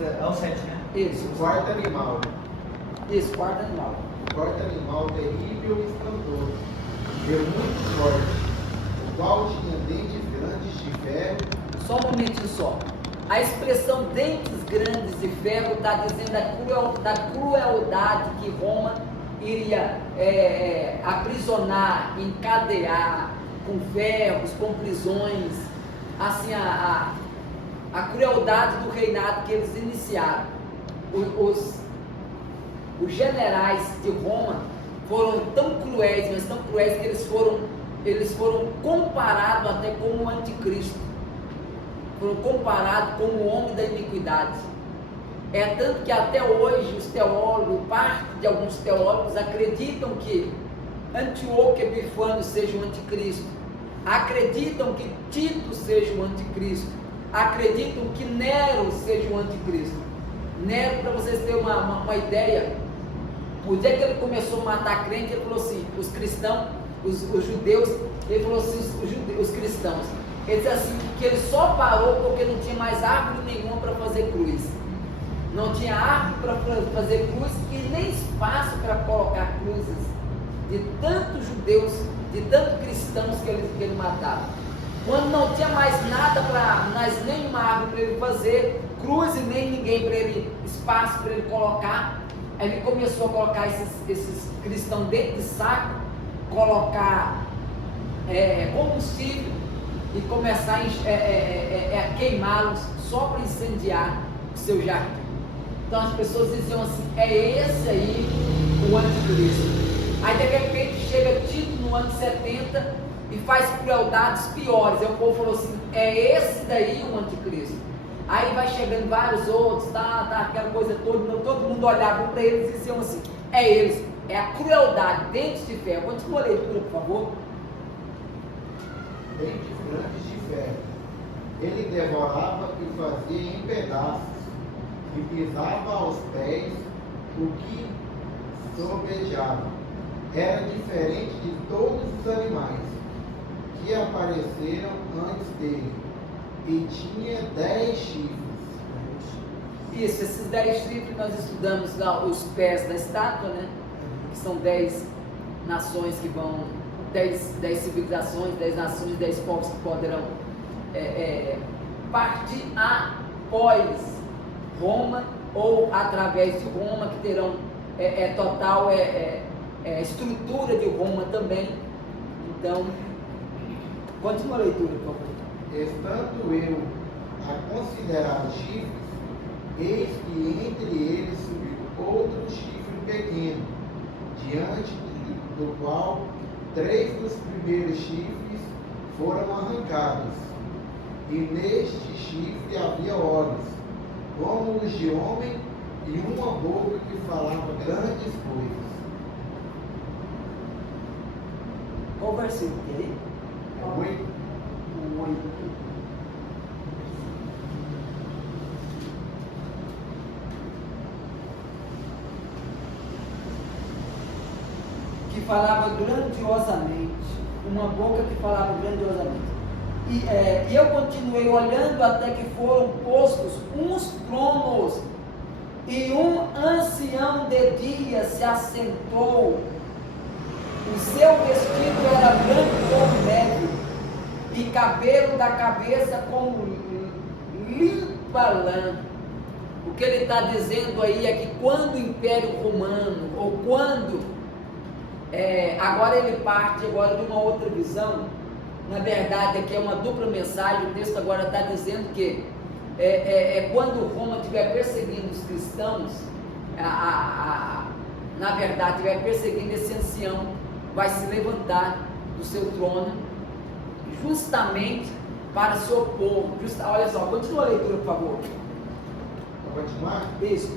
É o 7, né? Isso. O quarto animal. Isso, quarto animal. O quarto animal terrível e espantoso, e muito forte, o qual tinha dentes grandes de ferro. Só um momentinho só. A expressão dentes grandes de ferro está dizendo da crueldade que Roma iria aprisionar, encadear com ferros, com prisões, assim, a crueldade do reinado que eles iniciaram. Os generais de Roma foram tão cruéis, mas tão cruéis que eles foram comparados até como o anticristo. Foram comparados como o homem da iniquidade. É tanto que até hoje os teólogos, parte de alguns teólogos acreditam que Antíoco Epifânio seja o anticristo, acreditam que Tito seja o anticristo, acreditam que Nero seja o anticristo. Nero, para vocês terem uma ideia, o dia que ele começou a matar crente, ele falou assim, os cristãos, os judeus, ele falou assim, os cristãos, ele disse assim, que ele só parou porque não tinha mais árvore nenhuma para fazer cruz. Não tinha árvore para fazer cruz e nem espaço para colocar cruzes de tantos judeus, de tantos cristãos que ele matava. Quando não tinha mais nada nenhuma árvore para ele fazer, cruz e nem ninguém para ele, espaço para ele colocar, aí ele começou a colocar esses cristãos dentro de saco, colocar combustível e começar a queimá-los só para incendiar o seu jardim. Então as pessoas diziam assim, é esse aí o anticristo. Aí de repente chega Tito no ano 70 e faz crueldades piores. Aí o povo falou assim, é esse daí o anticristo. Aí vai chegando vários outros, aquela coisa toda, todo mundo olhava para eles e diziam assim, é eles, é a crueldade, dentes de ferro. Continua a leitura, por favor. Dentes grandes de ferro. Ele devorava e fazia em pedaços, e pisava aos pés o que sobejava. Era diferente de todos os animais que apareceram antes dele, e tinha 10 chifres. Isso, esses 10 chifres nós estudamos lá, os pés da estátua, né? Que são 10 nações que vão, 10 civilizações, 10 nações, 10 povos que poderão partir após Roma ou através de Roma, que terão total estrutura de Roma também. Então, continua a leitura, por favor. Estando eu a considerar os chifres, eis que entre eles subiu outro chifre pequeno, diante do qual 3 dos primeiros chifres foram arrancados, e neste chifre havia olhos, como os de homem, e uma boca que falava grandes coisas. Qual versículo que é aí? O 8. O 8. Que falava grandiosamente, uma boca que falava grandiosamente. E eu continuei olhando até que foram postos uns tronos, e um ancião de dia se assentou. O seu vestido era branco como neve, e cabelo da cabeça como limpa lã. O que ele está dizendo aí é que quando o Império Romano, ou quando agora ele parte agora de uma outra visão, na verdade aqui é uma dupla mensagem. O texto agora está dizendo que quando Roma estiver perseguindo os cristãos, na verdade estiver perseguindo, esse ancião vai se levantar do seu trono justamente para se opor. Olha só, continua a leitura, por favor. Para continuar? Isso.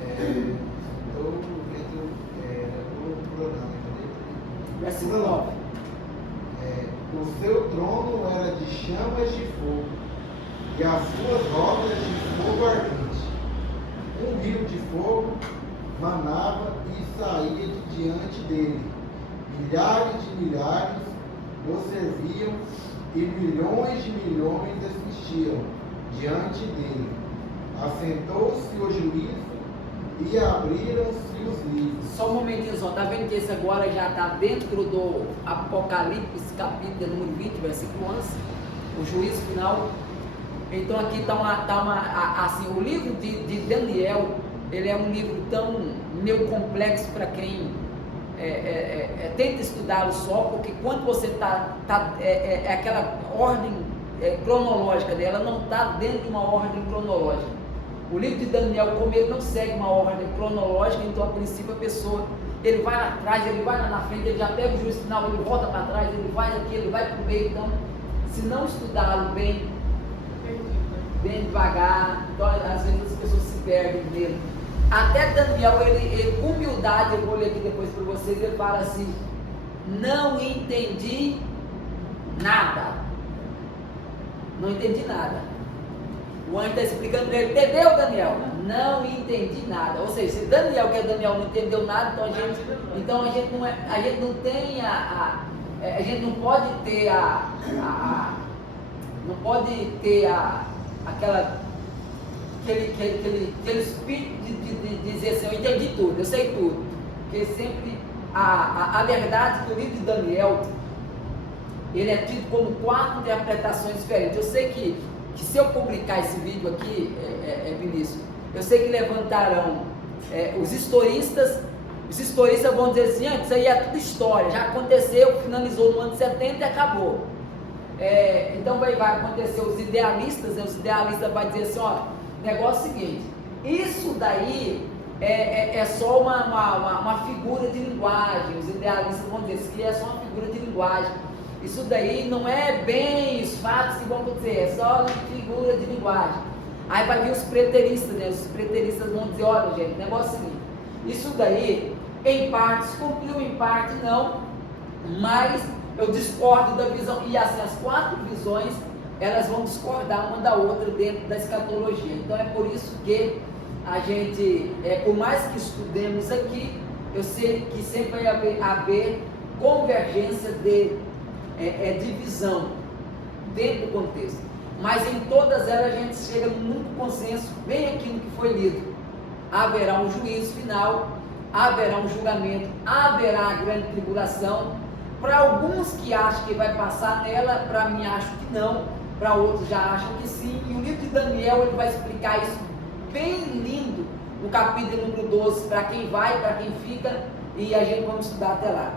Estou vendo o programa. Versículo 9. O seu trono era de chamas de fogo, e as suas rodas de fogo ardente. Um rio de fogo manava e saía de diante dele. Milhares de milhares o serviam, e milhões de milhões assistiam diante dele. assentou-se o juízo e abriram-se os livros. Só um momentinho só, tá vendo que esse agora já está dentro do Apocalipse, capítulo número 20, versículo 11, o juízo final. Então aqui está assim, o livro de Daniel, ele é um livro tão meio complexo para quem tenta estudá-lo só, porque quando você aquela ordem cronológica dela não está dentro de uma ordem cronológica. O livro de Daniel, como ele não segue uma ordem cronológica, então a princípio a pessoa, ele vai lá atrás, ele vai lá na frente, ele já pega o juízo final, ele volta para trás, ele vai aqui, ele vai para o meio. Então, se não estudá-lo bem devagar, então às vezes as pessoas se perdem nele. Até Daniel, ele com humildade, eu vou ler aqui depois para vocês, ele fala assim: não entendi nada. Não entendi nada. O anjo está explicando para ele: entendeu, Daniel? Não entendi nada. Ou seja, se Daniel, que é Daniel, não entendeu nada, então a gente não tem a gente não pode ter aquele espírito de dizer assim: eu entendi tudo, eu sei tudo. Porque sempre a verdade é que o livro de Daniel, ele é tido como 4 interpretações diferentes. Eu sei que se eu publicar esse vídeo aqui, Vinícius, eu sei que levantarão os historistas vão dizer assim: isso aí é tudo história, já aconteceu, finalizou no ano 70 e acabou. Então vai acontecer os idealistas vão dizer assim: ó, negócio é o seguinte, isso daí é só uma figura de linguagem. Os idealistas vão dizer que é só uma figura de linguagem. Isso daí não é bem os fatos que vão acontecer, é só uma figura de linguagem. Aí vai vir os preteristas, né? Os preteristas vão dizer: olha, gente, negócio é o seguinte, isso daí em parte se cumpriu, em parte não, mas eu discordo da visão. E assim, as 4 visões, elas vão discordar uma da outra dentro da escatologia. Então é por isso que a gente, por mais que estudemos aqui, eu sei que sempre vai haver convergência de visão dentro do contexto, mas em todas elas a gente chega muito consenso, bem aquilo que foi lido: haverá um juízo final, haverá um julgamento, haverá a grande tribulação. Para alguns que acham que vai passar nela, para mim acho que não, para outros já acham que sim. E o livro de Daniel, ele vai explicar isso bem lindo no capítulo número 12, para quem vai, para quem fica, e a gente vamos estudar até lá.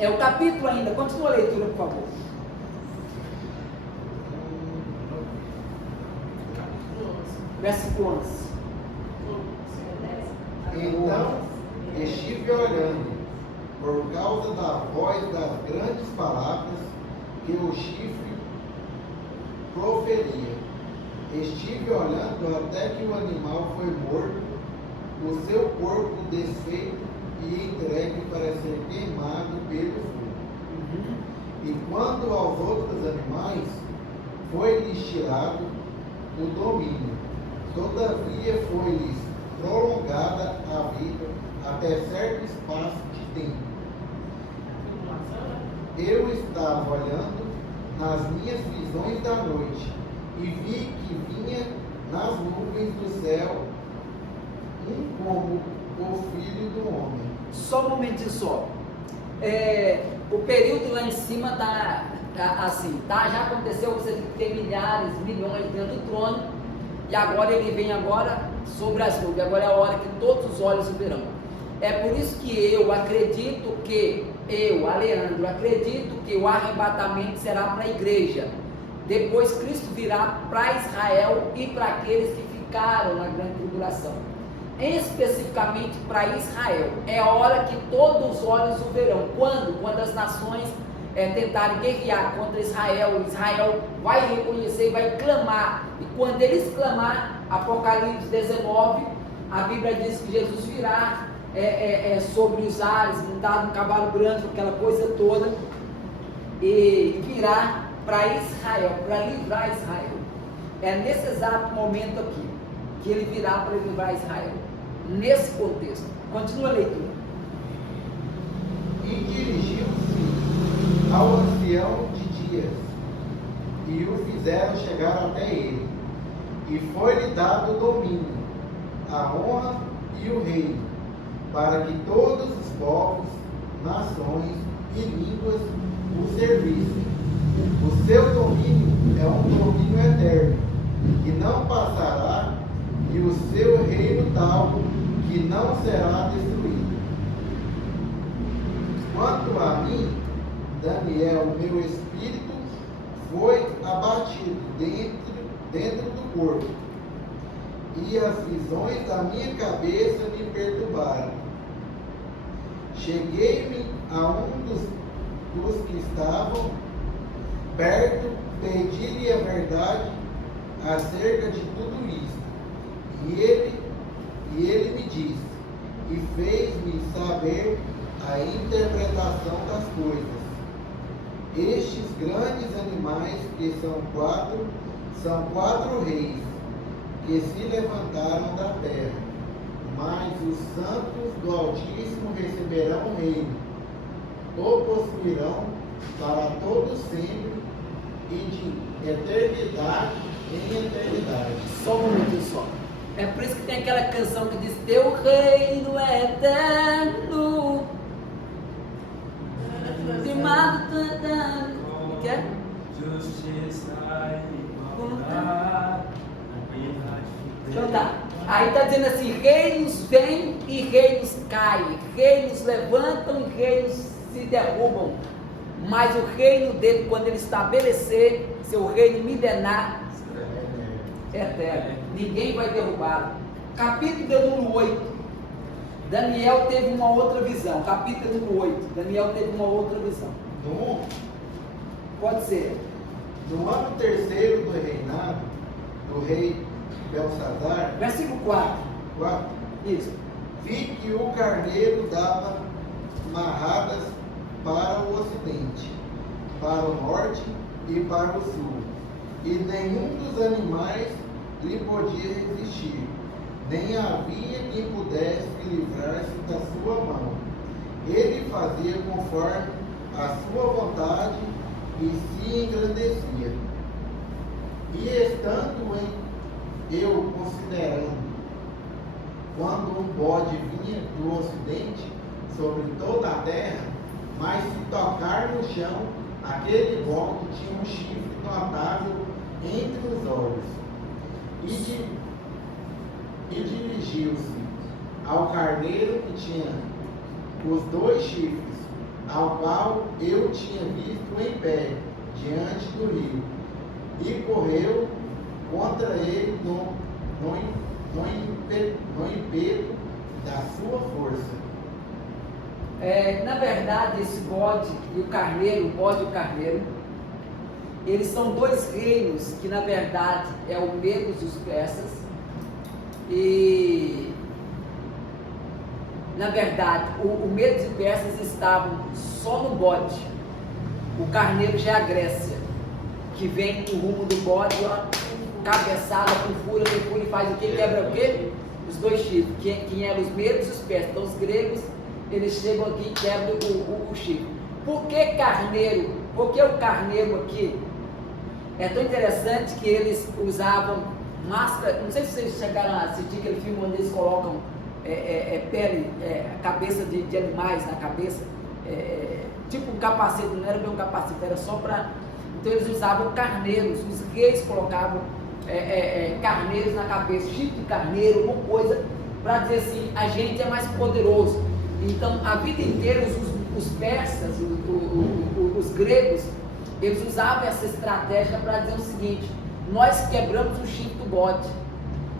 O capítulo ainda, continua a leitura, por favor. Versículo 11. Então estive olhando, por causa da voz das grandes palavras que o chifre proferia. Estive olhando até que o animal foi morto, o seu corpo desfeito e entregue para ser queimado pelo fogo. E quanto aos outros animais, foi-lhes tirado o domínio. Todavia foi-lhes prolongada a vida até certo espaço de tempo. Eu estava olhando nas minhas visões da noite e vi que vinha nas nuvens do céu como o Filho do Homem. Só um momentinho só. O período lá em cima assim, já aconteceu, você tem milhares, milhões dentro do trono, e agora ele vem sobre as nuvens. Agora é a hora que todos os olhos o verão. É por isso que eu acredito que Aleandro, acredito que o arrebatamento será para a igreja. Depois Cristo virá para Israel e para aqueles que ficaram na grande tribulação. Especificamente para Israel. É a hora que todos os olhos o verão. Quando? Quando as nações tentarem guerrear contra Israel, Israel vai reconhecer e vai clamar. E quando eles clamar, Apocalipse 19, a Bíblia diz que Jesus virá sobre os ares, montado no cavalo branco, aquela coisa toda, e virá para Israel, para livrar Israel. É nesse exato momento aqui que ele virá para livrar Israel. Nesse contexto. Continua a leitura. E dirigiu-se ao ancião de dias, e o fizeram chegar até ele. E foi-lhe dado o domínio, a honra e o reino, para que todos os povos, nações e línguas o servissem. O seu domínio é um domínio eterno, que não passará, e o seu reino tal, que não será destruído. Quanto a mim, Daniel, meu espírito foi abatido dentro do corpo, e as visões da minha cabeça me perturbaram. Cheguei-me a um dos que estavam perto, pedi-lhe a verdade acerca de tudo isso. E ele me disse, e fez-me saber a interpretação das coisas. Estes grandes animais, que são quatro reis, que se levantaram da terra, mas os santos do Altíssimo receberão o reino, o possuirão para todo sempre e de eternidade em eternidade. Só um momento só. É por isso que tem aquela canção que diz: Teu reino é eterno, firmado tu eterno. O que é? Justiça e igualdade. Então tá. Aí está dizendo assim: reinos vêm e reinos caem, reinos levantam e reinos se derrubam. Mas o reino dele, quando ele estabelecer seu reino milenar, é eterno. Ninguém vai derrubá-lo. Capítulo número 8. Daniel teve uma outra visão. Capítulo número 8. Daniel teve uma outra visão. Pode ser. No ano terceiro do reinado do rei Belsazar, Versículo 4. 4, Isso. vi que o carneiro dava marradas para o ocidente, para o norte e para o sul, e nenhum dos animais lhe podia resistir, nem havia quem pudesse livrar-se da sua mão. Ele fazia conforme a sua vontade e se engrandecia. E estando eu considerando, quando um bode vinha do ocidente sobre toda a terra, mas se tocar no chão, aquele bode tinha um chifre notável entre os olhos. E dirigiu-se ao carneiro que tinha os 2 chifres, ao qual eu tinha visto em pé, diante do rio, e correu contra ele no impeto da sua força. Na verdade, esse bode e o carneiro, o bode e o carneiro, eles são 2 reinos que na verdade é o Medos e os persas. E na verdade o Medos e os persas estavam só no bode. O carneiro já é a Grécia, que vem no rumo do bode, ó, cabeçada, com fúria e faz o que? Quebra o quê? Os 2 chifres. Quem eram os Medos e os persas. Então os gregos, eles chegam aqui e quebram o chifre. Por que carneiro? Por que o carneiro aqui? É tão interessante que eles usavam máscara. Não sei se vocês chegaram a assistir aquele filme onde eles colocam pele, cabeça de animais na cabeça, tipo um capacete. Não era bem um capacete, era só para. Então eles usavam carneiros. Os reis colocavam carneiros na cabeça, chifre de carneiro, alguma coisa, para dizer assim: a gente é mais poderoso. Então a vida inteira os persas, os gregos, eles usavam essa estratégia para dizer o seguinte: nós quebramos o chifre do bode,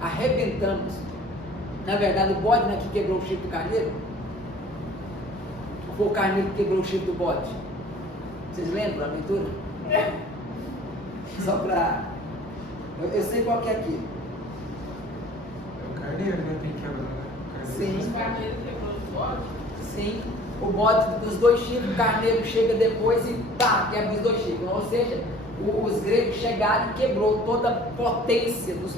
arrebentamos. Na verdade, o bode não é que quebrou o chifre do carneiro? Ou foi o carneiro que quebrou o chifre do bode? Vocês lembram da aventura? Só para... Eu sei qual que é aqui. É o carneiro, né? Tem que quebrar, né? Sim. O carneiro quebrou os bodes? Sim. O bode dos 2 chifres, o carneiro chega depois e pá, quebra os 2 chifres. Ou seja, os gregos chegaram e quebrou toda a potência dos